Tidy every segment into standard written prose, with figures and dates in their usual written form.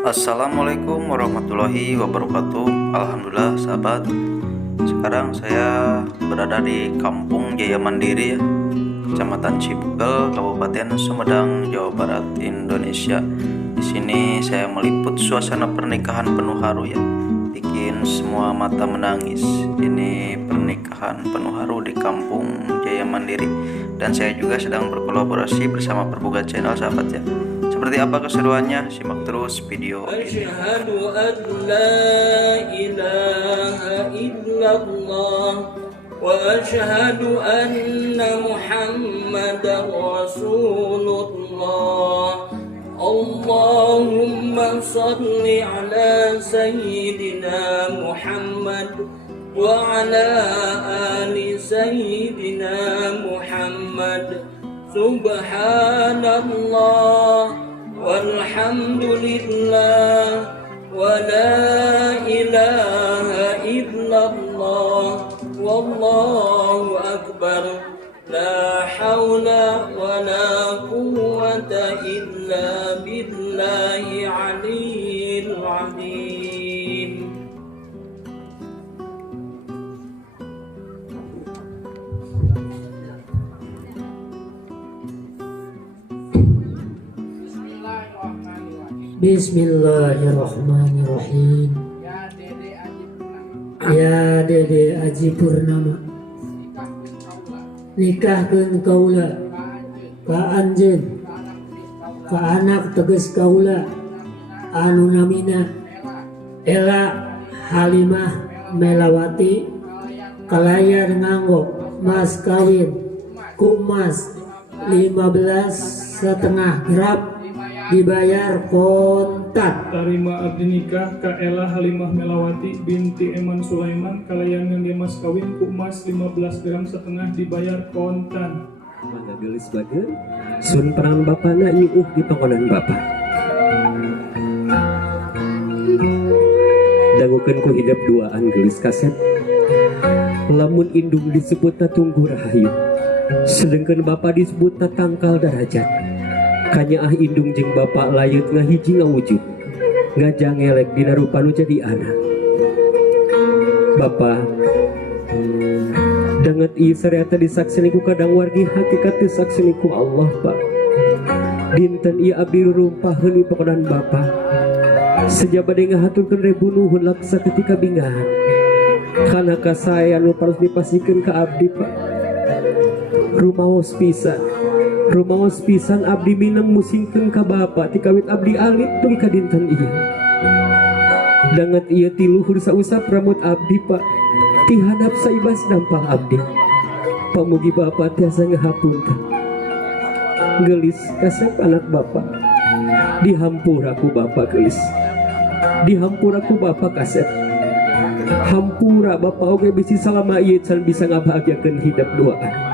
Assalamualaikum warahmatullahi wabarakatuh. Alhamdulillah sahabat, sekarang saya berada di Kampung Jaya Mandiri ya, Kecamatan Cibugel, Kabupaten Sumedang, Jawa Barat, Indonesia. Di sini saya meliput suasana pernikahan penuh haru ya, bikin semua mata menangis. Ini pernikahan penuh haru di Kampung Jaya Mandiri, dan saya juga sedang berkolaborasi bersama Perbuga Channel sahabat ya. Seperti apa keseruannya? Simak terus video ini. Asyhadu an la ilaha illallah wa asyhadu anna Muhammadar Rasulullah. Allahumma salli ala sayyidina Muhammad wa ala ali sayyidina Muhammad. Subhanallah walhamdulillah wa la ilaha illallah wallahu akbar. La hawla wa la quwwata illa billahi aliyyil azim. Bismillahirrahmanirrahim. Ya Dede Aji Purnama, nikahkeun kaula ka anjeun ka anak teges kaula anu namina Ela Halimah Melawati, kalayar nganggo mas kawin ku emas 15,5 gram dibayar kontan. Tarima abdi nikah ka Ela Halimah Melawati binti Eman Sulaiman, kalayan yang mas kawin ku emas 15 gram setengah dibayar kontan. Mangga gelis bageun sun peran bapana nyuuh di panggonan bapa. Dangukeun ku hidup duaan gelis kaset. Lamun indung disebutna tunggu rahayu, sedengkeun bapa disebutna tangkal darajat. Kanyaah indung jeung bapak layut ngahiji ngawujud ngajangelek dina rupa nu jadi anak. Bapa danget ieu sareata disakseni ku kadang wargi hakikat disakseni ku Allah Pak. Dinten ieu abdi rumpaheun di pakonan bapa sejabade ngahaturkeun rebu nuhun laksa ketika bingahan kana kasaean nu paros dipasikeun ka abdi Pak. Rumaos pisan abdi minem musingkeun ka bapa ti kawit abdi alit dugi ka dinten ieu. Danget ieu ti luhur sausap rambut abdi Pak, ti handap saibas dampah abdi. Pamugi bapa tiasa ngahapunten. Gelis kasep anak bapa, dihampura ku bapa gelis, dihampura ku bapa kasep. Hampura bapa oge bisi salama ieu can bisa ngabahagiakeun hidup doaan.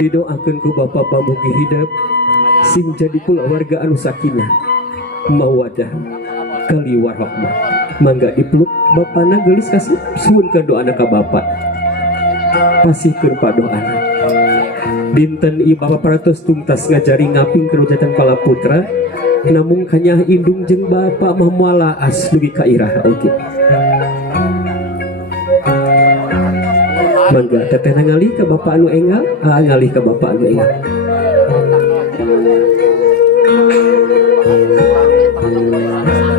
Didoakeun ku bapa pamugi hidup sing jadi kulawarga anu sakinah mawadah kali warahmah. Mangga dipeluk bapana gelis kasih suwunkeun doana ka bapa, pasihkeun padoana. Dinten ieu bapa paratos tuntas ngajari ngaping kerujatan pala putra, namun kanyah indung jeung bapa mah mualaas dugi ka iraha oge. Mangga teteh ngalih ke bapak anu enggal, ngalih ke bapak anu enggal.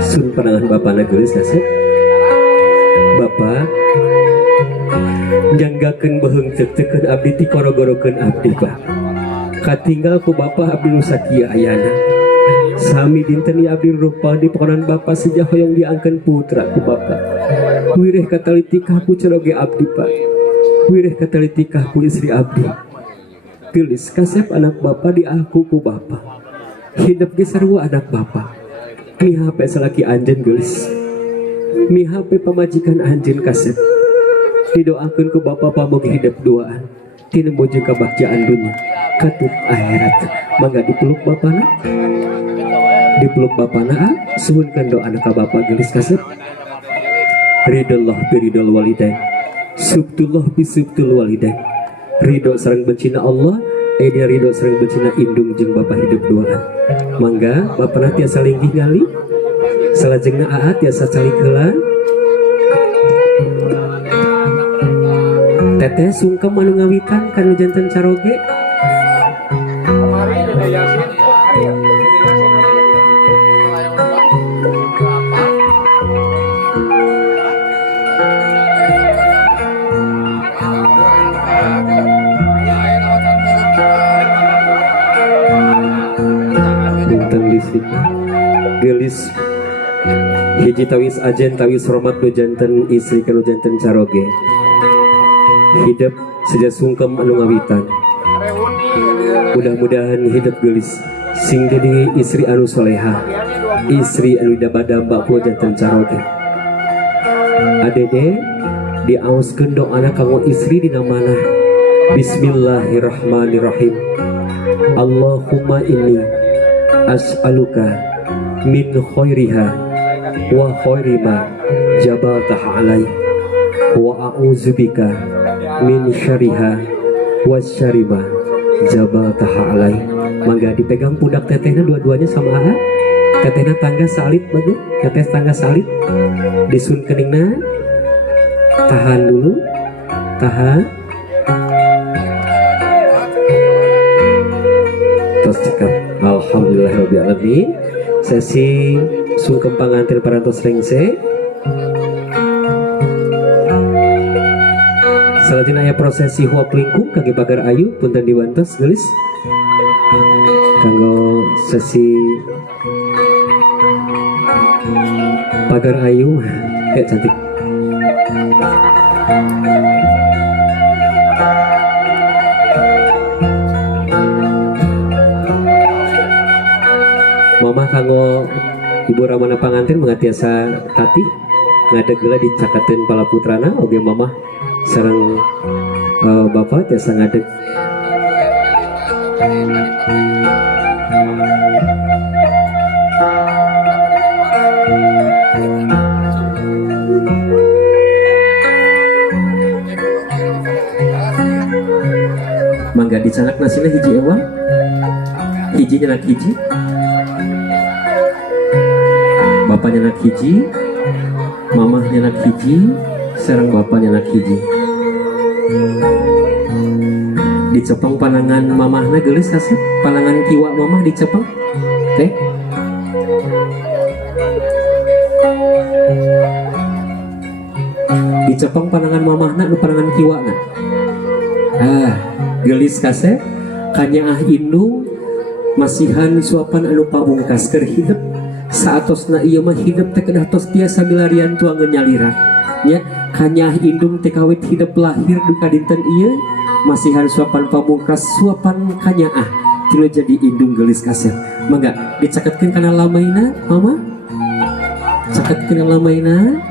Sun panangan bapak na geus kasep. Bapak janggakeun beheung cek-cekeun abdi ti korogorokeun abdi Pak. Katinggal ku bapak abdi nu sakieu ayana. Sami dinten ieu abdi rupa di pakonan bapak sejah hoyong diangkeun putra ku bapak. Wireh katalitikah ku ceroge abdi Pak. Wireh katalitikah ku istri abdi. Gelis kasep anak bapa diaku ku bapa. Hidup ge sarua anak bapa. Mihape salaki anjeun gelis. Mihape pamajikan anjeun kasep. Didoakeun ku bapa pamugi hidup duaan. Tinemu jeung kabagjaan dunya, katut akhirat. Mangga dipeluk bapana. Dipeluk bapana, suwunkeun doana ka bapa gelis kasep. Ridallah biridal walidain, subtullah bisubtul walidain. Ridho sareng bencina Allah, dia ridho sareng bencina indung jeung bapak hidup doaan. Mangga bapana tiasa linggih ngali Salajengna Aa tiasa calikeula Teteh sungkem anu ngawitan kanu janten caroge. Dinten listrik gelis hiji tawis ajen tawis hormat nu janten istri kanu janten caroge. Hidup saja sungkem anu ngawitan. Mudah-mudahan hidup gelis sing jadi istri anu soleha, istri anu daba-daba ku janten caroge. Adede diaoskeun doana kanggo istri dina manah. Bismillahirrahmanirrahim. Allahumma inni as'aluka min khairiha wa khairi ma jabaltah alai wa a'udzubika min syariha wa syarima jabaltah alai. Mangga dipegang pundak tetehna dua-duanya sama Aa. Tetehna tangga salib bagus, teteh tangga salib disun keningna. Tahan dulu, tahan. Tos cekap. Alhamdulillahirabbil alamin. Sesi sungkem pangantin parantos rengse. Salajengna aya prosesi huap lingkung kaki pagar ayu punten diwantos gelis kanggo sesi pagar ayu kayak cantik. Mama kanggo ibu ramana pangantin mengatiasa tati ngadeg geula dicakateun pala putrana oge mama sareng bapak tiasa ngadeg. Mangga dicanak nasina hiji ewang, hiji nyanak hiji, bapak nyanak hiji, mamah nyanak hiji, sareng bapak nyanak hiji. Dicepeng panangan mamahna gelis kasih, panangan kiwa mamah dicepeng teh. Dicepeng panangan mamahna nu panangan kiwana. Gelis kasih kanyaah indung masihan suapan anu pamungkas keur hidup saatosna ieu mah hidup teh kedah tos tiasa milarian tuangeun nyalira nya. Kanyaah indung teh kawit hidup lahir duka dinten ieu masihan suapan pamungkas suapan kanyaah tilu jadi indung gelis kasih. Mangga dicaketkeun kana lamaina mama, caketkeun lamaina.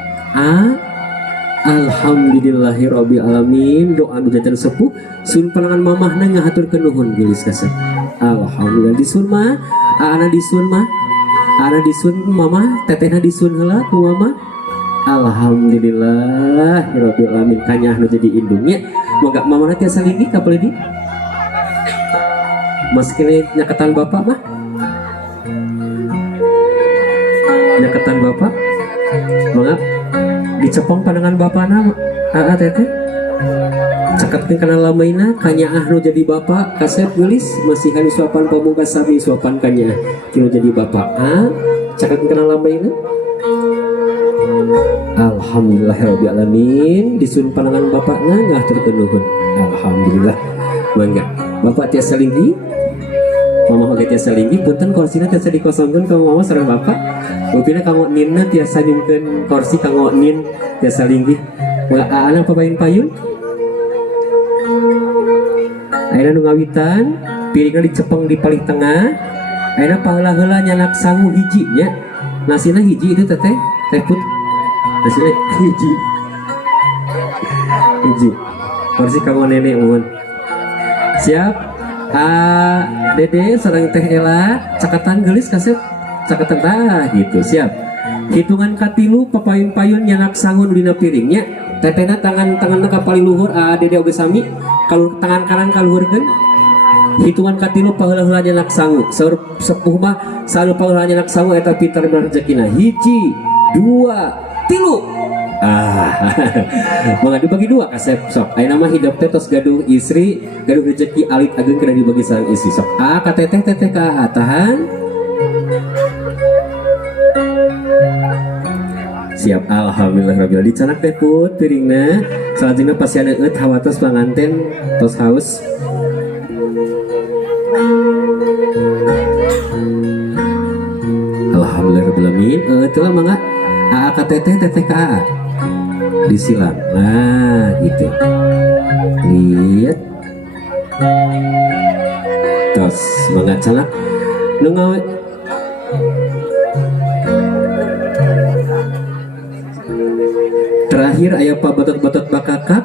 Alhamdulillahirabbil alamin. Doa nu janten sepuh sun panangan mamahna ngahaturkeun nuhun gelis kasih. Alhamdulillah disun mah ana disun mah ana disun mama tetehna disun heula ku mama. Alhamdulillahirabbil alamin kanyah nu jadi indungnya. Moga mamana tiasa linggih ka peulidi. Mas kene nyaketan bapak mah. Nyaketan bapak. Moga dicepong pandangan bapana teteh. Caketkeun kana lamaina kanyaah nu jadi bapak kasep geulis masihan suapan pamungkas sami suapan kanyaah nu jadi bapak. Caketkeun kana lamaina. Alhamdulillahirabbil alamin. Disun pandangan bapakna ngaturkeun nuhun. Alhamdulillah. Mangga bapak tiasa linggih, mama oge tiasa linggih. Punten korsina tiasa dikosongkeun ka mama sareng bapak. Upina kanggo ninna tiasa nyungkeun kursi kanggo nin tiasa linggih. Aana papain payun. Ayeuna nu ngawitan piringna dicepeng di paling tengah. Ayeuna paheula-heula nyanak sangu hiji nya. Nasina hiji itu teteh put. Nasina hiji. Hiji. Kursi kanggo nenek mohon. Siap. Dede sareng Teh Ela cakatan gelis kasep. Cakatan tah gitu. Siap. Hitungan katilu papayun-payun nyanak sangun dina piringnya. Tetehna tangan-tanganna ka paling luhur. Dede oge sami. Kalau tangan kanan kaluhurkeun. hitungan katilu paheula-heula nyanak sangu saur sepuh mah salu paheula nyanak sangu eta pinter rezekina 1 2 3 mangga dibagi 2 kasep sok ayeuna mah hidup teh tos gaduh istri gaduh rezeki alit ageung kena dibagi sareng istri sok ka teteh ka tahan siap alhamdulillah rabbil dicanak teh put piringna salajengna pasien eut hawatos panganten tos haus alhamdulillah rabbil alamin itulah mangga aa ka teteh ka aa disilang nah gitu lihat tos mangga canak nu ngawe terakhir aya pabetot-betot bakakak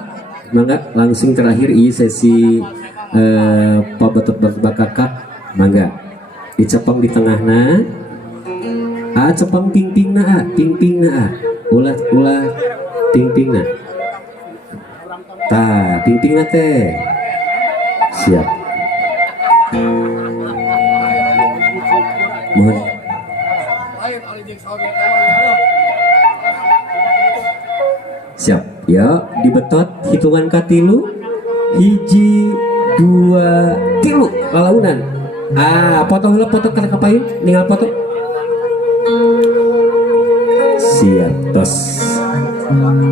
mangga langsung terakhir i sesi pabetot-betot bakakak mangga dicepeng di tengahna cepeng pingpingna ulah pingpingna tah pingpingna teh siap mohon siap ya dibetot hitungan katilu 1 2 3 lalaunan potong heula potong kata kapain ninggal potong siap tos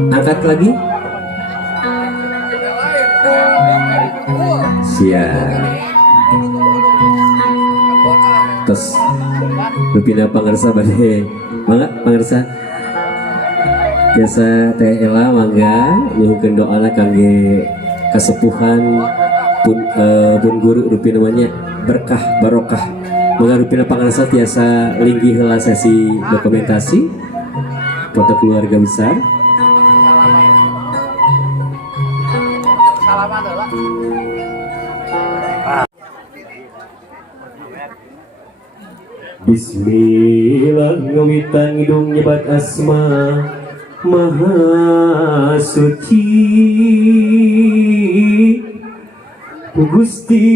angkat lagi siap tos rupina pangarsa bade mangga pangarsa biasa teh Ela mangga nyuhkeun doana kangge kasepuhan pun guru rupi namanya berkah barokah mangga rupina pangarsa tiasa linggih heula sesi dokumentasi foto keluarga besar Bismillah ngawitan hidung nyebat asma Maha Suci Gusti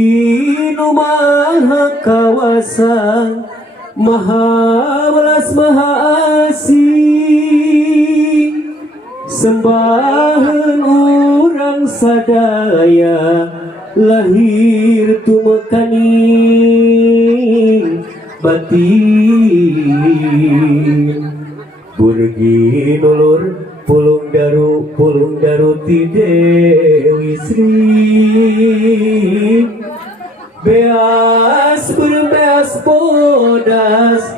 Nu Maha Kawasa Maha Welas Maha Asih sembahan orang sadaya lahir tumekaning batin burgi nulur pulung daru ti Dewi Sri beas bodas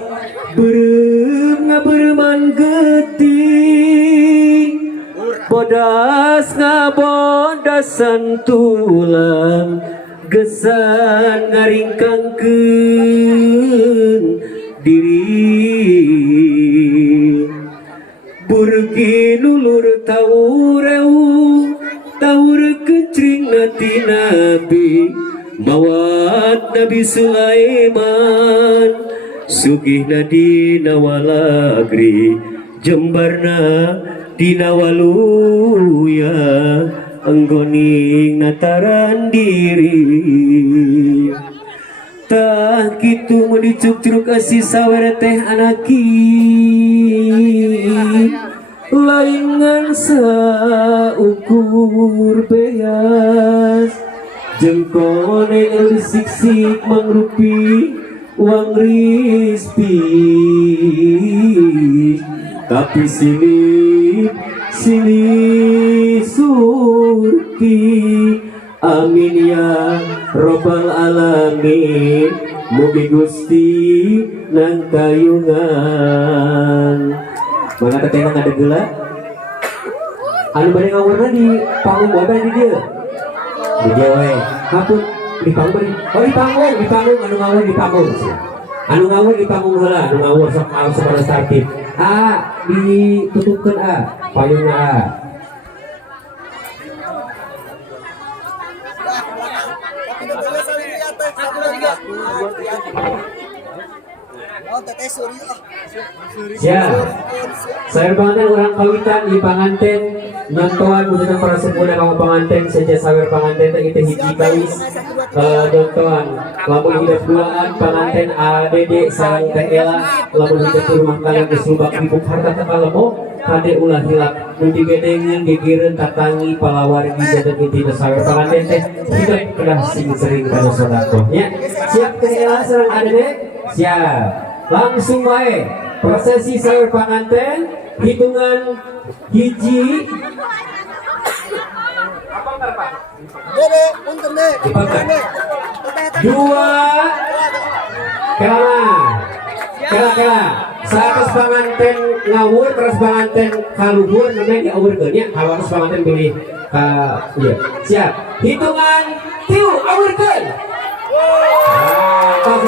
berman geting bodas ngabodasan tulang gesan ngaringkangkeun diri burgi nulur taureu taur kecring nati nabi mawat Nabi Sulaiman sugih dina walagri jembarna dina waluya anggoning nataran diri tah kitu mun dicuk-curug asih sawer teh anaki laingan saukur beas jengkone siksik mangrupi uang rispi tapi sini surti amin ya robbal alamin mugi Gusti nang kayungan mangga tetena ngadegela anu bade ngawurna di panggung boga di dieu di dieu we hapun di panggung di panggung anu ngawur di panggung anu ngawur di panggung heula anu ngawur sok pada startip ditutupkeun payungna Ya, saya panganten orang kawitan di panganten nyontohan untuk para sepuh kamu panganten saja sawer panganten teh itu hiji kawis nyontohan lamun hidup duaan panganten ADD sareng teh Ela lamun hidup di rumah kalian disubak ibuk harta takalemo kade ulah hilap nu digedengeun gigireun tatangi palawargi jaga intina sawer panganten teh hidup kedah sing sering kana sodaqoh nya. Siap teh Ela sareng ADD? Siap. Langsung baik prosesi sawer panganten hitungan hiji dua kela saat panganten ngawur terus panganten kaluhur namanya diawurkeun nya kalau panganten pilih iya siap hitungan 3 awurkeun tos